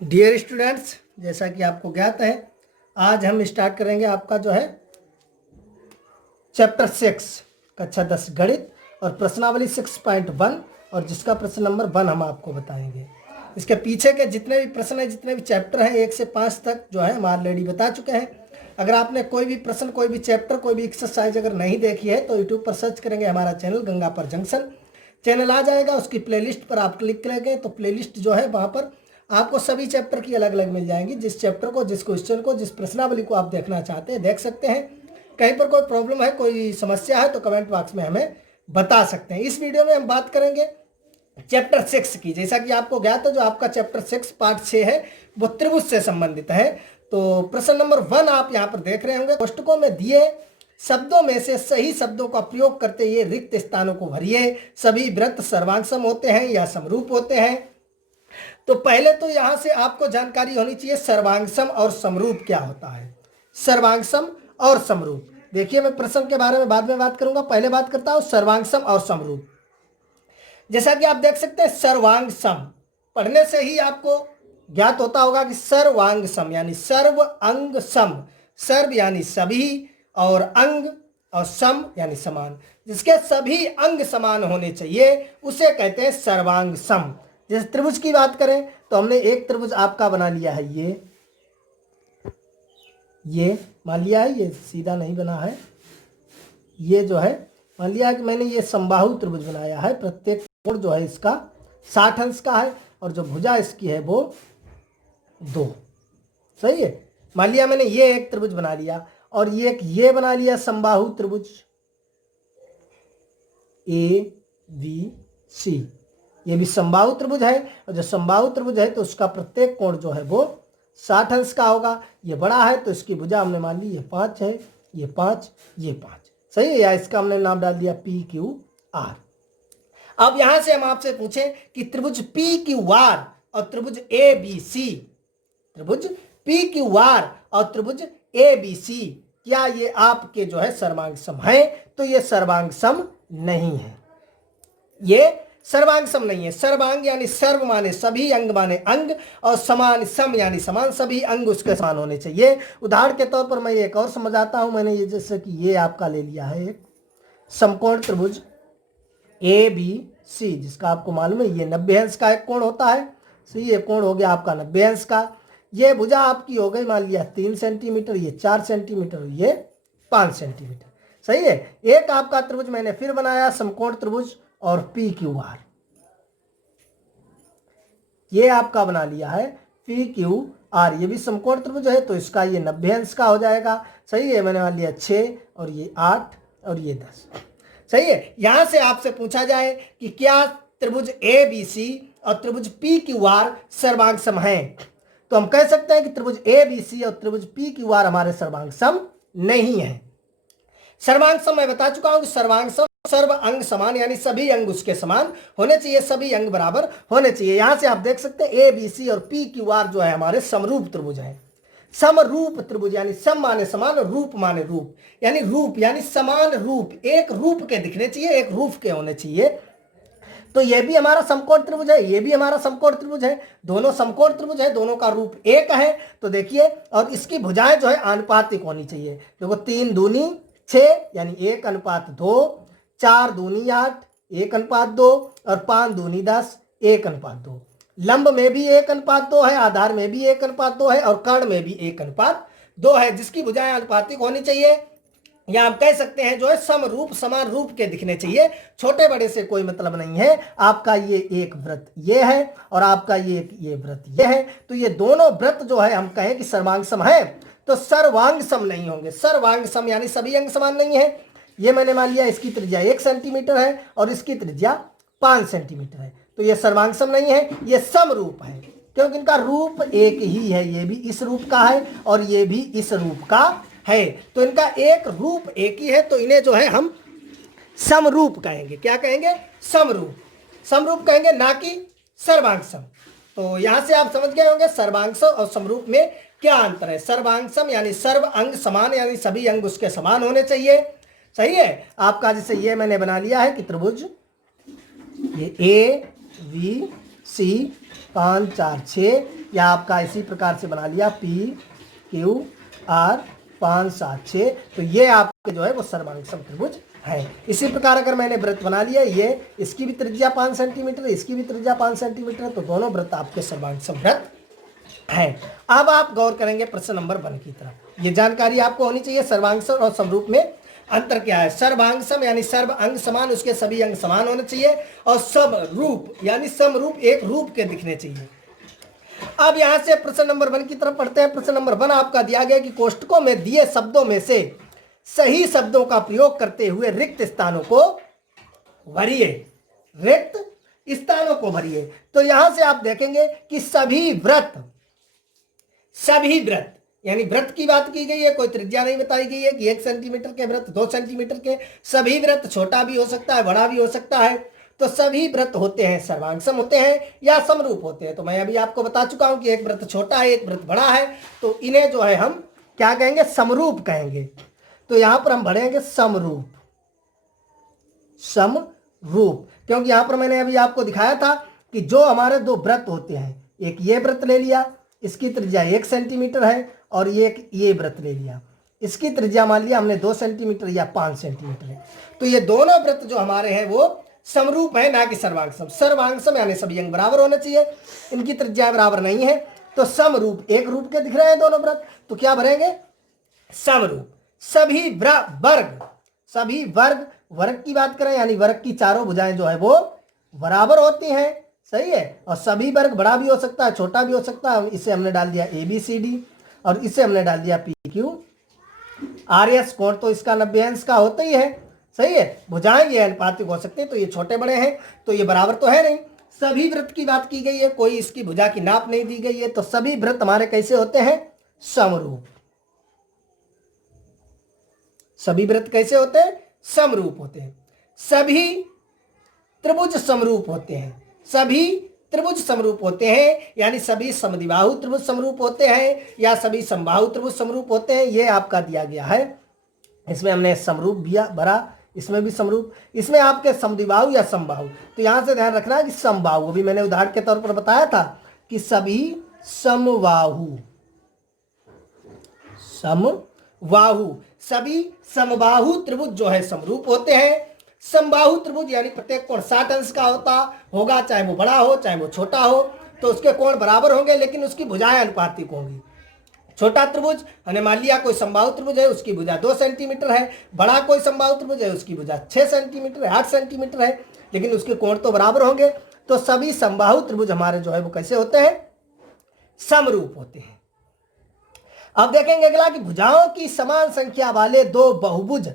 Dear students, जैसा कि आपको ज्ञात है, आज हम स्टार्ट करेंगे आपका जो है चैप्टर 6 कक्षा 10 गणित और प्रश्नावली 6.1 और जिसका प्रश्न नंबर 1 हम आपको बताएंगे। इसके पीछे के जितने भी प्रश्न हैं, जितने भी चैप्टर हैं 1 से 5 तक जो है हम ऑलरेडी बता चुके हैं। अगर आपने कोई भी प्रश्न, कोई भी चैप्टर, कोई भी एक्सरसाइज अगर नहीं देखी है तो यूट्यूब पर सर्च करेंगे हमारा चैनल गंगा पर जंक्शन, चैनल आ जाएगा। उसकी प्लेलिस्ट पर आप क्लिक करेंगे तो प्लेलिस्ट जो है वहाँ पर आपको सभी चैप्टर की अलग अलग मिल जाएंगी। जिस चैप्टर को, जिस क्वेश्चन को, जिस प्रश्नावली को आप देखना चाहते हैं देख सकते हैं। कहीं पर कोई प्रॉब्लम है, कोई समस्या है तो कमेंट बॉक्स में हमें बता सकते हैं। इस वीडियो में हम बात करेंगे चैप्टर 6 की। जैसा कि आपको ज्ञात है, जो आपका चैप्टर 6 पार्ट 6 है वो त्रिभुज से संबंधित है। तो प्रश्न नंबर 1 आप यहाँ पर देख रहे होंगे। कोष्टकों में दिए शब्दों में से सही शब्दों का प्रयोग करते हुए रिक्त स्थानों को भरिए। सभी वृत्त सर्वांगसम होते हैं या समरूप होते हैं। तो पहले तो यहां से आपको जानकारी होनी चाहिए सर्वांगसम और समरूप क्या होता है। सर्वांगसम और समरूप, देखिए मैं प्रश्न के बारे में बाद में बात करूंगा, पहले बात करता हूं सर्वांगसम और समरूप। जैसा कि आप देख सकते हैं सर्वांगसम पढ़ने से ही आपको ज्ञात होता होगा कि सर्वांगसम यानी सर्व अंग सम, सर्व यानी सभी और अंग और सम यानी समान, जिसके सभी अंग समान होने चाहिए उसे कहते हैं सर्वांगसम। जैसे त्रिभुज की बात करें तो हमने एक त्रिभुज आपका बना लिया है, ये मान लिया है, ये सीधा नहीं बना है, ये जो है मान लिया कि मैंने ये समबाहु त्रिभुज बनाया है। प्रत्येक कोण जो है इसका 60 अंश का है और जो भुजा इसकी है वो 2, सही है। मान लिया मैंने ये एक त्रिभुज बना लिया और ये बना लिया समबाहु त्रिभुज ABC। ये भी समबाहु त्रिभुज है और जो समबाहु त्रिभुज है तो उसका प्रत्येक कोण जो है वो 60 अंश का होगा। ये बड़ा है तो इसकी भुजा हमने मान ली ये 5 है, ये 5, ये 5, सही है। या इसका हमने नाम डाल दिया PQR। अब यहां से हम आपसे पूछें कि त्रिभुज PQR और त्रिभुज ABC, त्रिभुज PQR और त्रिभुज ABC क्या ये आपके जो है सर्वांगसम है? तो ये सर्वांगसम नहीं है, ये सर्वांगसम नहीं है। सर्वांग यानी सर्व माने सभी, अंग माने अंग और समान सम यानी समान, सभी अंग उसके समान होने चाहिए। उदाहरण के तौर पर मैं एक और समझाता हूं। मैंने ये जैसे कि ये आपका ले लिया है एक समकोण त्रिभुज ABC, जिसका आपको मालूम है ये 90 अंश का एक कोण होता है, सही। ये कोण हो गया आपका 90 अंश का। ये भुजा आपकी हो गई मान लिया 3 सेंटीमीटर, ये 4 सेंटीमीटर, ये 5 सेंटीमीटर, सही है। एक आपका त्रिभुज मैंने फिर बनाया समकोण त्रिभुज और PQR, ये आपका बना लिया है PQR। ये भी समकोण त्रिभुज है तो इसका ये 90 अंश का हो जाएगा, सही है। मैंने मान लिया 6 और ये 8 और ये 10, सही है। यहां से आपसे पूछा जाए कि क्या त्रिभुज ABC और त्रिभुज PQR सर्वांगसम है, तो हम कह सकते हैं कि त्रिभुज ABC और त्रिभुज PQR हमारे सर्वांगसम नहीं है। सर्वांगसम मैं बता चुका हूं कि सर्वांगसम सर्व अंग समान यानी सभी अंग उसके समान होने चाहिए, सभी अंग बराबर होने चाहिए। यहां से आप देख सकते हैं ABC और PQR जो है हमारे समरूप त्रिभुज है। समरूप त्रिभुज यानी सम माने समान, रूप माने रूप, यानी रूप यानी समान रूप, एक रूप के दिखने चाहिए, एक रूप के होने चाहिए। तो ये भी हमारा समकोण त्रिभुज है, ये भी हमारा समकोण त्रिभुज है, दोनों समकोण त्रिभुज है, दोनों का रूप एक है। तो देखिए, और इसकी भुजाएं जो है आनुपातिक होनी चाहिए। देखो 3 दूनी 6 यानी 1:2, 4 दूनी 8 1:2 और 5 दूनी 10 1:2। लंब में भी 1:2 है, आधार में भी 1:2 है और कर्ण में भी 1:2 है, जिसकी भुजाएं अनुपातिक होनी चाहिए। या आप कह सकते हैं जो है समरूप, समान रूप के दिखने चाहिए, छोटे बड़े से कोई मतलब नहीं है। आपका ये एक वृत्त ये है और आपका ये वृत्त ये है, तो ये दोनों वृत्त जो है हम कहें कि सर्वांगसम है, तो सर्वांगसम नहीं होंगे। सर्वांगसम यानी सभी अंग समान नहीं है। ये मैंने मान लिया इसकी त्रिज्या 1 सेंटीमीटर है और इसकी त्रिज्या 5 सेंटीमीटर है, तो ये सर्वांगसम नहीं है, ये समरूप है, क्योंकि इनका रूप एक ही है। ये भी इस रूप का है और ये भी इस रूप का है, तो इनका एक रूप एक ही है, तो इन्हें जो है हम समरूप कहेंगे। क्या कहेंगे? समरूप, समरूप कहेंगे, ना कि सर्वांगसम। तो यहां से आप समझ गए होंगे सर्वांगसम और समरूप में क्या अंतर है। सर्वांगसम यानी सर्व अंग समान यानी सभी अंग उसके समान होने चाहिए, सही है। आपका जैसे ये मैंने बना लिया है कि त्रिभुज ये सी 5 4 6, या आपका इसी प्रकार से बना लिया पी क्यू आर 5 7 6। तो ये आपके जो है वो सर्वांग सम त्रिभुज है। इसी प्रकार अगर मैंने वृत्त बना लिया, ये इसकी भी त्रिज्या 5 सेंटीमीटर, इसकी भी त्रिज्या 5 सेंटीमीटर, तो दोनों वृत्त आपके सर्वांग सम वृत्त है। अब आप गौर करेंगे प्रश्न नंबर 1 की तरफ। ये जानकारी आपको होनी चाहिए, सर्वांग सम और समरूप में अंतर क्या है। सर्वांग सम यानी सर्व अंग समान, उसके सभी अंग समान होने चाहिए, और समरूप यानी समरूप एक रूप के दिखने चाहिए। अब यहां से प्रश्न नंबर 1 की तरफ पढ़ते हैं। प्रश्न नंबर 1 आपका दिया गया कि कोष्टकों में दिए शब्दों में से सही शब्दों का प्रयोग करते हुए रिक्त स्थानों को भरिए। रिक्त स्थानों को भरिए। तो यहां से आप देखेंगे कि सभी व्रत यानी व्रत की बात की गई है, कोई त्रिज्या नहीं बताई गई है कि 1 सेंटीमीटर के व्रत, 2 सेंटीमीटर के। सभी व्रत, छोटा भी हो सकता है, बड़ा भी हो सकता है। तो सभी व्रत होते हैं सर्वांग सम होते हैं या समरूप होते हैं। तो मैं अभी आपको बता चुका हूं कि एक व्रत छोटा है, एक व्रत बड़ा है, तो इन्हें जो है हम क्या कहेंगे, समरूप कहेंगे। तो यहां पर हम भरेंगे समरूप, समरूप, क्योंकि यहां पर मैंने अभी आपको दिखाया था कि जो हमारे दो व्रत होते हैं, एक ये व्रत ले लिया, इसकी त्रिज्या 1 सेंटीमीटर है, और ये व्रत ले लिया, इसकी त्रिज्या मान लिया हमने 2 सेंटीमीटर या 5 सेंटीमीटर है। तो ये दोनों व्रत जो हमारे हैं वो समरूप है, ना कि सर्वांग सम। सर्वांग सम यानी सभी अंग बराबर होने चाहिए, इनकी त्रिज्या बराबर नहीं है। तो समरूप, एक रूप के दिख रहे हैं दोनों व्रत, तो क्या भरेंगे, समरूप। सभी वर्ग, सभी वर्ग, वर्ग की बात करें यानी वर्ग की चारों भुजाएं जो है वो बराबर होती हैं, सही है। और सभी वर्ग बड़ा भी हो सकता है, छोटा भी हो सकता है। इसे हमने डाल दिया ABCD, और इसे हमने डाल दिया PQRS। कोण तो इसका 90 अंश का होता ही है, सही है। भुजाएं ये अनुपातिक हो सकते हैं, तो ये छोटे बड़े हैं, तो ये बराबर तो है नहीं। सभी व्रत की बात की गई है, कोई इसकी भुजा की नाप नहीं दी गई है, तो सभी व्रत हमारे कैसे होते हैं, समरूप। सभी व्रत कैसे होते हैं, समरूप होते हैं। सभी त्रिभुज समरूप होते हैं, सभी त्रिभुज समरूप होते हैं, यानी सभी समद्विबाहु त्रिभुज समरूप होते हैं, या सभी समबाहु त्रिभुज समरूप होते हैं। ये आपका दिया गया है। इसमें हमने समरूप भरा, इसमें भी समरूप, इसमें आपके समद्विबाहु या समबाहु। तो यहां से ध्यान रखना है कि समबाहु, अभी मैंने उदाहरण के तौर पर बताया था कि सभी समबाहु, सभी समबाहु त्रिभुज जो है समरूप होते हैं। समबाहु त्रिभुज यानी प्रत्येक कोण 60 अंश का होगा, चाहे वो बड़ा हो चाहे वो छोटा हो, तो उसके कोण बराबर होंगे, लेकिन उसकी भुजाएं अनुपातिक होंगी। छोटा त्रिभुज, हमने मान लिया कोई समबाहु त्रिभुज है, उसकी भुजा 2 सेंटीमीटर है। बड़ा कोई समबाहु त्रिभुज है, उसकी भुजा 6 सेंटीमीटर है, 8 सेंटीमीटर है, लेकिन उसके कोण तो बराबर होंगे। तो सभी समबाहु त्रिभुज हमारे जो है वो कैसे होते हैं, समरूप होते हैं। अब देखेंगे अगला कि भुजाओं की समान संख्या वाले दो बहुभुज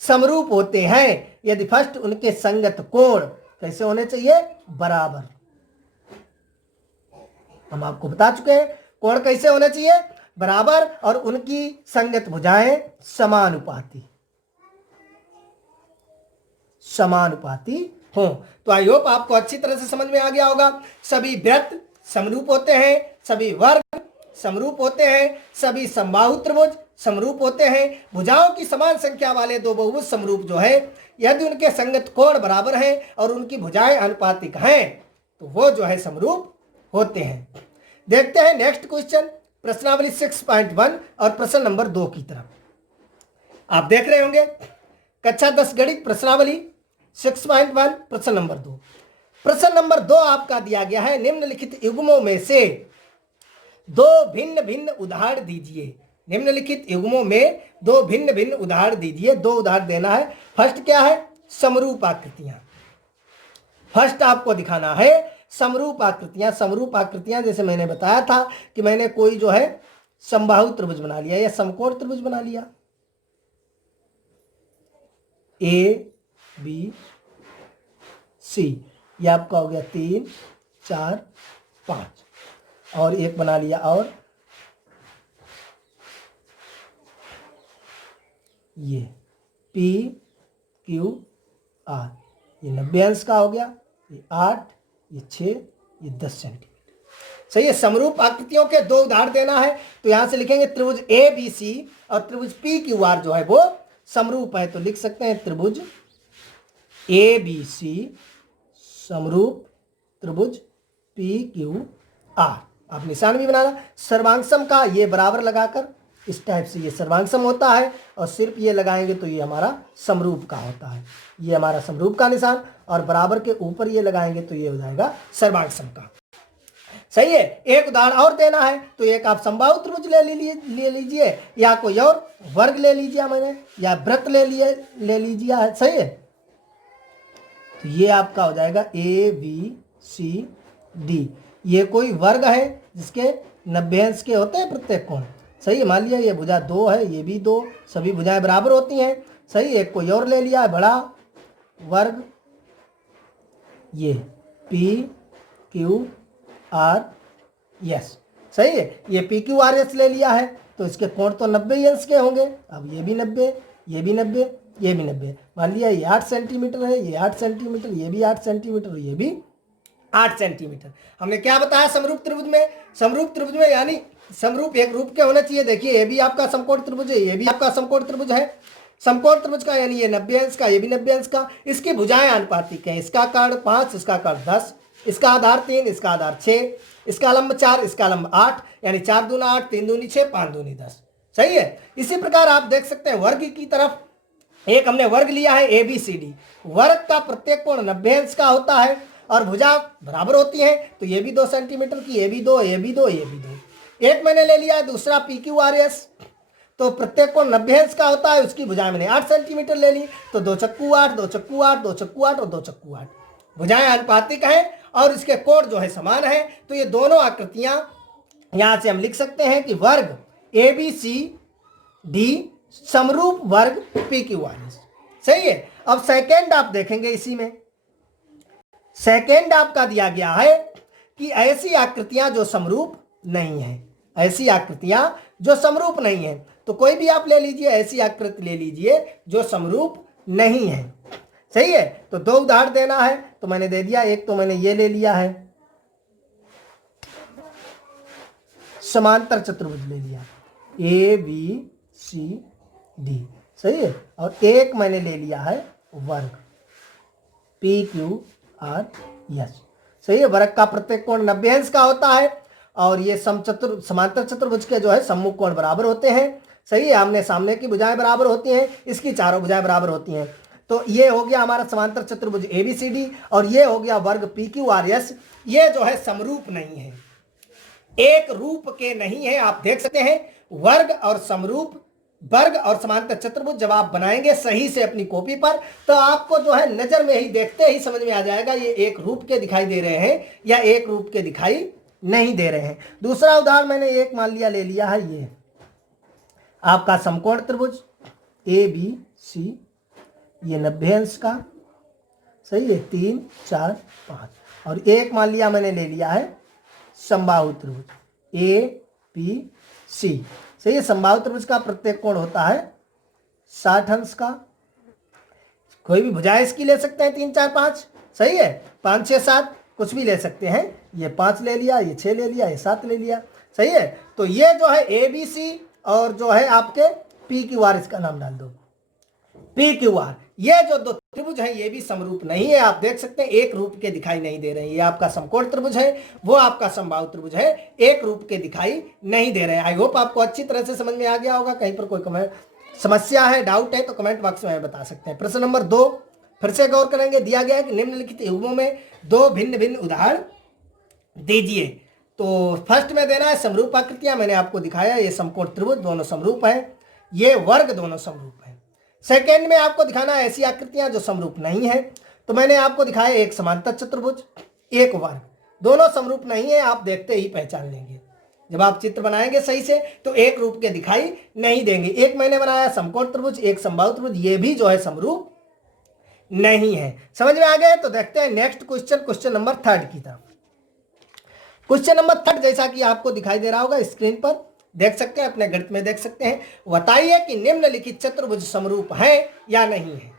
समरूप होते हैं यदि फर्स्ट उनके संगत कोण कैसे होने चाहिए, बराबर। हम आपको बता चुके हैं कोण कैसे होने चाहिए, बराबर, और उनकी संगत भुजाएं समानुपाती हो। तो आई होप आपको अच्छी तरह से समझ में आ गया होगा। सभी व्रत समरूप होते हैं, सभी वर्ग समरूप होते हैं, सभी समबाहु त्रिभुज समरूप होते हैं। भुजाओं की समान संख्या वाले दो बहुभुज समरूप जो है, यदि उनके संगत कोण बराबर हैं और उनकी भुजाएं अनुपातिक हैं, तो वो जो है समरूप होते हैं। देखते हैं नेक्स्ट क्वेश्चन, प्रश्नावली 6.1 और प्रश्न नंबर 2 की तरफ। आप देख रहे होंगे कक्षा 10 गणित प्रश्नावली 6.1 प्रश्न नंबर 2। प्रश्न नंबर 2 आपका दिया गया है, निम्नलिखित युग्मों में से दो भिन्न भिन्न उदाहरण दीजिए। निम्नलिखित युग्मों में दो भिन्न भिन्न उदाहरण दीजिए। दो उदाहरण देना है। फर्स्ट क्या है, समरूप आकृतियां। फर्स्ट आपको दिखाना है समरूप आकृतियां। समरूप आकृतियां जैसे मैंने बताया था कि मैंने कोई जो है समबाहु त्रिभुज बना लिया या समकोण त्रिभुज बना लिया, ABC, ये आपका हो गया 3 4 5, और एक बना लिया और ये PQR, ये 90 अंश का हो गया, ये 8, ये 6, ये 10 सेंटीमीटर। सही है। समरूप आकृतियों के दो उदाहरण देना है, तो यहां से लिखेंगे त्रिभुज ABC और त्रिभुज PQR जो है वो समरूप है। तो लिख सकते हैं त्रिभुज ABC समरूप त्रिभुज पी क्यू आर। आप निशान भी बनाना। सर्वांगसम का ये बराबर लगाकर इस टाइप से ये सर्वांगसम होता है, और सिर्फ ये लगाएंगे तो ये हमारा समरूप का होता है। ये हमारा समरूप का निशान, और बराबर के ऊपर ये लगाएंगे तो ये हो जाएगा सर्वांगसम का। सही है। एक उदाहरण और देना है तो एक आप समबाहु त्रिभुज ले लीजिए, या कोई और वर्ग ले लीजिए मैंने, या वृत्त ले लीजिए। सही है। तो ये आपका हो जाएगा ए बी सी डी। ये कोई वर्ग है जिसके 90 अंश के होते हैं प्रत्येक कोण। सही है। मान लिया ये भुजा 2 है, ये भी 2, सभी भुजाएं बराबर होती हैं। सही। एक कोई और ले लिया है बड़ा वर्ग, ये पी क्यू आर एस। सही है। ये पी क्यू आर एस ले लिया है तो इसके कोण तो 90 अंश के होंगे। अब ये भी 90, ये भी 90, ये भी 90। मान लिया ये 8 सेंटीमीटर है, ये 8 सेंटीमीटर, ये भी 8 सेंटीमीटर, ये भी 8 सेंटीमीटर। हमने क्या बताया समरूप त्रिभुज में? समरूप त्रिभुज में यानी समरूप एक रूप के होने चाहिए। देखिए ये भी आपका समकोण त्रिभुज है, ये भी आपका समकोण त्रिभुज है। समकोण त्रिभुज का यानी ये 90 अंश का, ये भी 90 अंश का। इसकी भुजाएं आनुपातिक हैं। इसका कर्ण 5, इसका कर्ण 10, इसका आधार 3, इसका आधार 6, इसका लंब 4, इसका लंब 8, यानी 4 दूना 8, 3 दूनी 6, 5 दूनी 10। सही है। इसी प्रकार आप देख सकते हैं वर्ग की तरफ, एक हमने वर्ग लिया है ABCD। वर्ग का प्रत्येक कोण 90 अंश का होता है, और भुजा बराबर होती है। तो ये भी 2 सेंटीमीटर की, ये भी 2, ये भी 2, ये भी 2। एक मैंने ले लिया है दूसरा PQRS, तो प्रत्येक कोण 90 अंश का होता है, उसकी भुजाएं मैंने 8 सेंटीमीटर ले ली। तो 2 चक्कू 8, 2 चक्कू 8, 2 चक्कू 8 और 2 चक्कू 8। भुजाएं अनुपातिक हैं और इसके कोण जो है समान है। तो ये दोनों आकृतियां यहां से हम लिख सकते हैं कि वर्ग ABCD समरूप वर्ग PQRS। सही है। अब सेकेंड आप देखेंगे, इसी में सेकेंड आपका दिया गया है कि ऐसी आकृतियां जो समरूप नहीं है, ऐसी आकृतियां जो समरूप नहीं है। तो कोई भी आप ले लीजिए, ऐसी आकृति ले लीजिए जो समरूप नहीं है। सही है। तो 2 उदाहरण देना है तो मैंने दे दिया। एक तो मैंने ये ले लिया है, समांतर चतुर्भुज ले लिया ABCD। सही है। और एक मैंने ले लिया है वर्ग PQRS। सही है। वर्ग का प्रत्येक कोण 90 अंश का होता है, और ये समांतर चतुर्भुज के जो है सम्मुख कोण बराबर होते हैं। सही है। आमने सामने की भुजाएं बराबर होती हैं, इसकी चारों भुजाएं बराबर होती हैं। तो ये हो गया हमारा समांतर चतुर्भुज ABCD, और ये हो गया वर्ग PQRS। ये जो है समरूप नहीं है, एक रूप के नहीं है। आप देख सकते हैं वर्ग और समरूप, वर्ग और समांतर चतुर्भुज जब आप बनाएंगे सही से अपनी कॉपी पर, तो आपको जो है नजर में ही देखते ही समझ में आ जाएगा ये एक रूप के दिखाई दे रहे हैं या एक रूप के दिखाई नहीं दे रहे हैं। दूसरा उदाहरण मैंने एक मान लिया ले लिया है, ये आपका समकोण त्रिभुज ABC, ये 90 अंश का। सही है। 3, 4, 5। और एक मान लिया मैंने ले लिया है समबाहु त्रिभुज APC। सही है। समबाहु त्रिभुज का प्रत्येक कोण होता है 60 अंश का। कोई भी भुजा इसकी ले सकते हैं, 3, 4, 5। सही है। 5, 6, 7 कुछ भी ले सकते हैं। ये 5 ले लिया, ये 6 ले लिया, ये 7 ले लिया। सही है। तो ये जो है ABC, और जो है आपके PQR, इसका नाम डाल दो PQR। ये जो 2 त्रिभुज है ये भी समरूप नहीं है। आप देख सकते हैं एक रूप के दिखाई नहीं दे रहे हैं। ये आपका समकोण त्रिभुज है, वो आपका समबाहु त्रिभुज है, एक रूप के दिखाई नहीं दे रहे हैं। आई होप आपको अच्छी तरह से समझ में आ गया होगा। कहीं पर कोई कमेंट समस्या है, डाउट है तो कमेंट बॉक्स में बता सकते हैं। प्रश्न नंबर 2 फिर से गौर करेंगे। दिया गया है कि निम्नलिखित युग्मों में 2 भिन्न भिन्न उदाहरण दीजिए। तो फर्स्ट में देना है समरूप आकृतियां। मैंने आपको दिखाया ये समकोण त्रिभुज दोनों समरूप है, ये वर्ग दोनों समरूप है। सेकेंड में आपको दिखाना है ऐसी आकृतियां जो समरूप नहीं है। तो मैंने आपको दिखाया एक समांतर चतुर्भुज, एक वर्ग, दोनों समरूप नहीं है। आप देखते ही पहचान लेंगे। जब आप चित्र बनाएंगे सही से तो एक रूप के दिखाई नहीं देंगे। एक मैंने बनाया समकोण त्रिभुज, एक समबाहु त्रिभुज, ये भी जो है समरूप नहीं है। समझ में आ गए? तो देखते हैं नेक्स्ट क्वेश्चन, क्वेश्चन नंबर 3 की तरफ। क्वेश्चन नंबर 3 जैसा कि आपको दिखाई दे रहा होगा स्क्रीन पर, देख सकते हैं, अपने गणित में देख सकते हैं। बताइए कि निम्नलिखित चतुर्भुज समरूप है या नहीं है।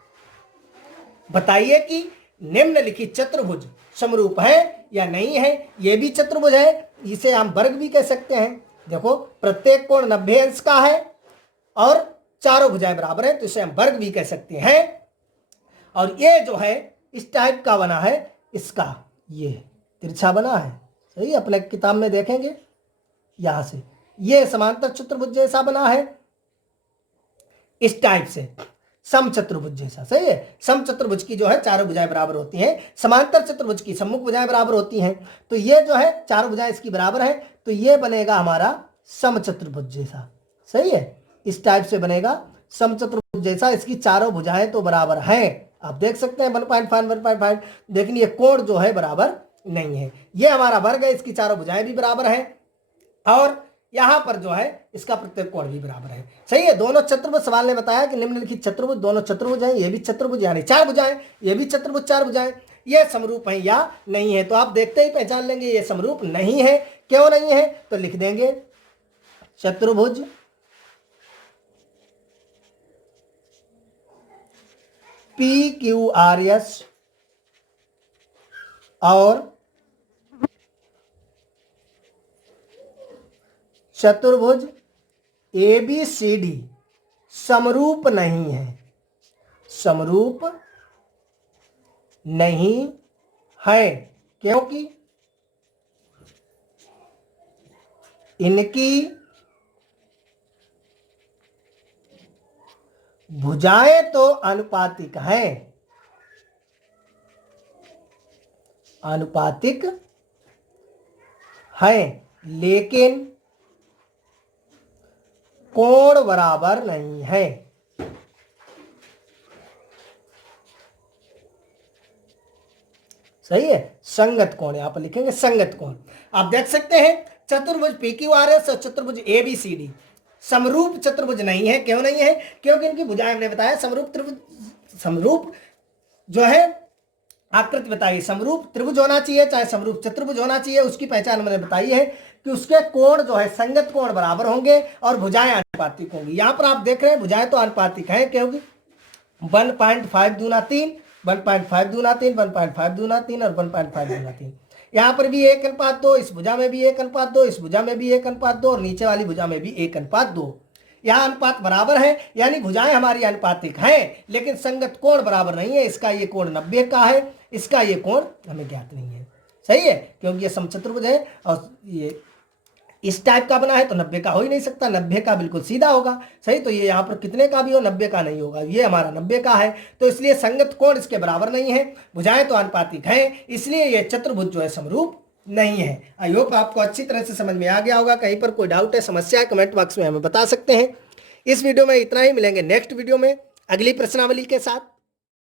बताइए कि निम्नलिखित चतुर्भुज समरूप है या नहीं है। ये भी चतुर्भुज है, इसे हम वर्ग भी कह सकते हैं। देखो प्रत्येक कोण 90 अंश का है और चारों भुजाएं बराबर है, तो इसे हम वर्ग भी कह सकते हैं। और ये जो है इस टाइप का बना है, इसका ये तिरछा बना है, सही, अपने किताब में देखेंगे यहां से ये समांतर चतुर्भुज जैसा बना है इस टाइप से, समचतुर्भुज जैसा। सही है, समचतुर्भुज की जो है चारों भुजाएं बराबर होती हैं, समांतर चतुर्भुज की सम्मुख भुजाएं बराबर होती हैं। तो ये जो है चारों भुजाएं इसकी बराबर है, तो ये बनेगा हमारा समचतुर्भुज जैसा। सही है, इस टाइप से बनेगा समचतुर्भुज जैसा, इसकी चारों भुजाएं तो बराबर हैं। आप देख सकते हैं 1.5 1.5, लेकिन ये कोण जो है बराबर नहीं है। ये हमारा वर्ग है, इसकी चारों भुजाएं भी बराबर है और यहां पर जो है इसका प्रत्येक कोण भी बराबर है। सही है, दोनों चतुर्भुज, सवाल ने बताया कि निम्नलिखित चतुर्भुज, दोनों चतुर्भुज हैं, ये भी चतुर्भुज यानी चार भुजाएं, ये भी चतुर्भुज चार भुजाएं, ये समरूप हैं या नहीं है। तो आप देखते ही पहचान लेंगे ये समरूप नहीं है। क्यों नहीं है, तो लिख देंगे चतुर्भुज PQRS और चतुर्भुज ABCD समरूप नहीं है, समरूप नहीं है, क्योंकि इनकी भुजाएं तो अनुपातिक हैं, अनुपातिक हैं, लेकिन कोण बराबर नहीं है। सही है, संगत कोण, यहां पर लिखेंगे संगत कोण। आप देख सकते हैं चतुर्भुज PQRS और चतुर्भुज ABCD समरूप चतुर्भुज नहीं है। क्यों नहीं है, क्योंकि इनकी भुजाएं हमने बताया समरूप त्रिभुज, समरूप जो है आकृति बताई, समरूप त्रिभुज होना चाहिए चाहे समरूप चतुर्भुज होना चाहिए, उसकी पहचान मैंने बताई है कि उसके कोण जो है संगत कोण बराबर होंगे और भुजाएं आनुपातिक होंगी। यहां पर आप देख रहे हैं भुजाएं तो आनुपातिक हैं, क्योंकि 1.5 दूना 3, 1.5 दूना 3, 1.5 दूना 3 और 1.5 दूना 3। यहाँ पर भी 1:2, इस भुजा में भी 1:2, इस भुजा में भी 1:2 और नीचे वाली भुजा में भी 1:2। यहाँ अनुपात बराबर है, यानी भुजाएं हमारी अनुपातिक हैं, लेकिन संगत कोण बराबर नहीं है। इसका ये कोण 90 का है, इसका ये कोण हमें ज्ञात नहीं है। सही है, क्योंकि ये समचतुर्भुज है और ये इस टाइप का बना है, तो 90 का हो ही नहीं सकता, 90 का बिल्कुल सीधा होगा। सही, तो ये यहाँ पर कितने का भी हो 90 का नहीं होगा, ये हमारा 90 का है, तो इसलिए संगत कोण इसके बराबर नहीं है, भुजाएं तो अनुपातिक हैं, इसलिए ये चतुर्भुज जो है समरूप नहीं है। आई होप आपको अच्छी तरह से समझ में आ गया होगा। कहीं पर कोई डाउट है, समस्या है, कमेंट बॉक्स में हमें बता सकते हैं। इस वीडियो में इतना ही, मिलेंगे नेक्स्ट वीडियो में अगली प्रश्नावली के साथ।